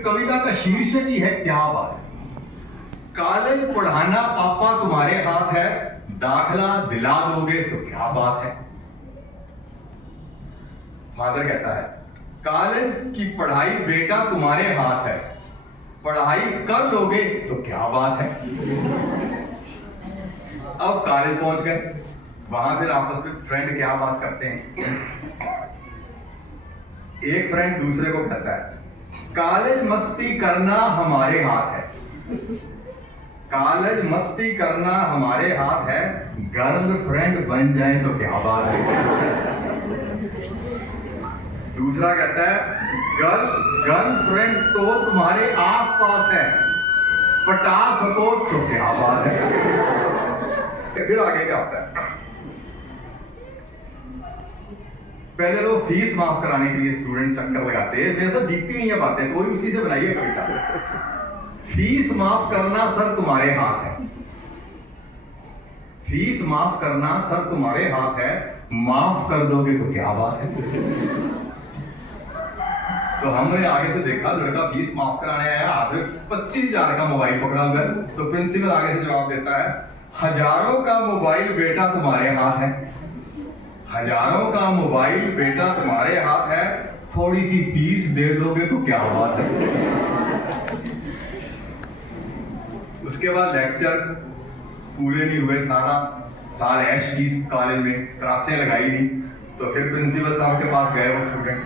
तो कविता का शीर्षक ही है क्या बात है। कॉलेज पढ़ाना पापा तुम्हारे हाथ है, दाखला दिला दोगे तो क्या बात है। फादर कहता है कॉलेज की पढ़ाई बेटा तुम्हारे हाथ है, पढ़ाई कर लोगे तो क्या बात है। अब कॉलेज पहुंच गए, वहां फिर आपस में फ्रेंड क्या बात करते हैं। एक फ्रेंड दूसरे को कहता है कॉलेज मस्ती करना हमारे हाथ है, कॉलेज मस्ती करना हमारे हाथ है, गर्लफ्रेंड बन जाए तो क्या बात है। दूसरा कहता है गर्लफ्रेंड्स तो तुम्हारे आसपास है, पटा सको तो क्या बात है। फिर आगे क्या होता है, पहले तो फीस माफ कराने के लिए स्टूडेंट चक्कर लगाते हैं, मेरे साथ दिखती नहीं है बातें, तो वही उसी से बनाइए कविता। फीस माफ करना सर तुम्हारे हाथ है, फीस माफ करना सर तुम्हारे हाथ है, माफ कर दोगे तो क्या बात है। तो हमने आगे से देखा लड़का फीस माफ कराने आया, हाथ में 25,000 का मोबाइल पकड़ा हुआ है। तो प्रिंसिपल आगे से जवाब देता है हजारों का मोबाइल बेटा तुम्हारे हाथ है, हजारों का मोबाइल बेटा तुम्हारे हाथ है, थोड़ी सी फीस दे दोगे तो क्या बात है। उसके बाद लेक्चर पूरे नहीं हुए, सारा साल ऐश की कॉलेज में, क्लासें लगाई नहीं। तो फिर प्रिंसिपल साहब के पास गए वो स्टूडेंट,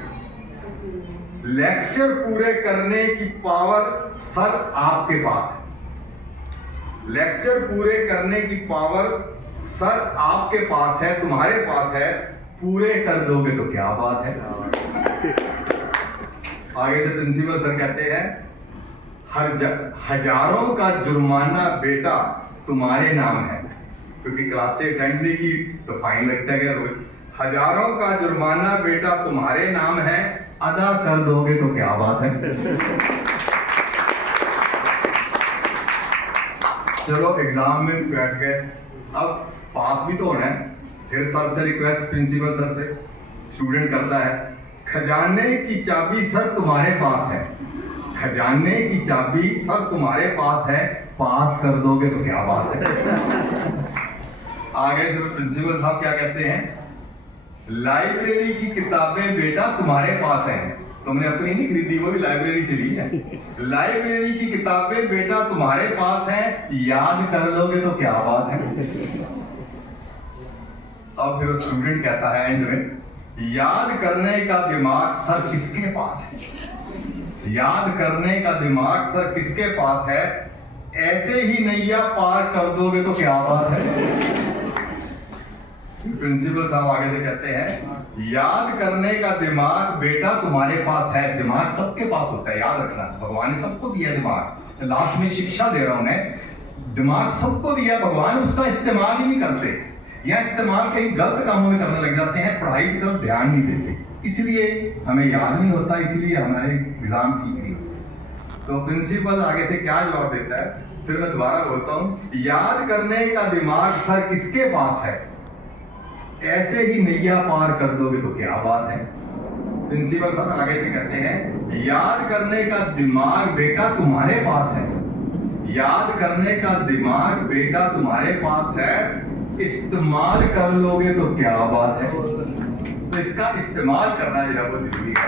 लेक्चर पूरे करने की पावर सर आपके पास है, लेक्चर पूरे करने की पावर सर आपके पास है, तुम्हारे पास है, पूरे कर दोगे तो क्या बात है। आगे से प्रिंसिपल सर कहते हैं हजारों का जुर्माना बेटा तुम्हारे नाम है, क्योंकि क्लास से अटेंड नहीं की तो फाइन लगता है रोज। हजारों का जुर्माना बेटा तुम्हारे नाम है, अदा कर दोगे तो क्या बात है। चलो एग्जाम में बैठ गए, अब पास भी तो होना है। फिर सर से रिक्वेस्ट, प्रिंसिपल सर से स्टूडेंट करता है खजाने की चाबी सर तुम्हारे पास है, खजाने की चाबी सर तुम्हारे पास है, पास कर दोगे तो क्या बात है। आगे जो प्रिंसिपल साहब क्या कहते हैं, लाइब्रेरी की किताबें बेटा तुम्हारे पास हैं, तुमने अपनी नहीं खरीदी, वो भी लाइब्रेरी से ली है। लाइब्रेरी की किताबें बेटा तुम्हारे पास हैं, याद कर लोगे तो क्या बात है। अब फिर स्टूडेंट कहता है एंड में याद करने का दिमाग सर किसके पास है, याद करने का दिमाग सर किसके पास है, ऐसे ही नैया पार कर दोगे तो क्या बात है। प्रिंसिपल साहब आगे से कहते हैं याद करने का दिमाग बेटा तुम्हारे पास है, दिमाग सबके पास होता है, याद रखना, भगवान ने सबको दिया दिमाग। लास्ट में शिक्षा दे रहा हूं मैं, दिमाग सबको दिया भगवान, उसका इस्तेमाल ही नहीं करते, या इस्तेमाल कहीं गलत कामों में करने लग जाते हैं, पढ़ाई की तरफ ध्यान नहीं देते, इसलिए हमें याद नहीं होता, इसीलिए हमारे एग्जाम ठीक नहीं होते। तो प्रिंसिपल आगे से क्या जवाब देता है, फिर मैं दोबारा बोलता हूं, याद करने का दिमाग सर किसके पास है, ऐसे ही नैया पार कर दोगे तो क्या बात है। प्रिंसिपल सर आगे से कहते हैं याद करने का दिमाग बेटा तुम्हारे पास है, याद करने का दिमाग बेटा तुम्हारे पास है, इस्तेमाल कर लोगे तो क्या बात है। तो इसका इस्तेमाल करना जो है वो जरूरी है।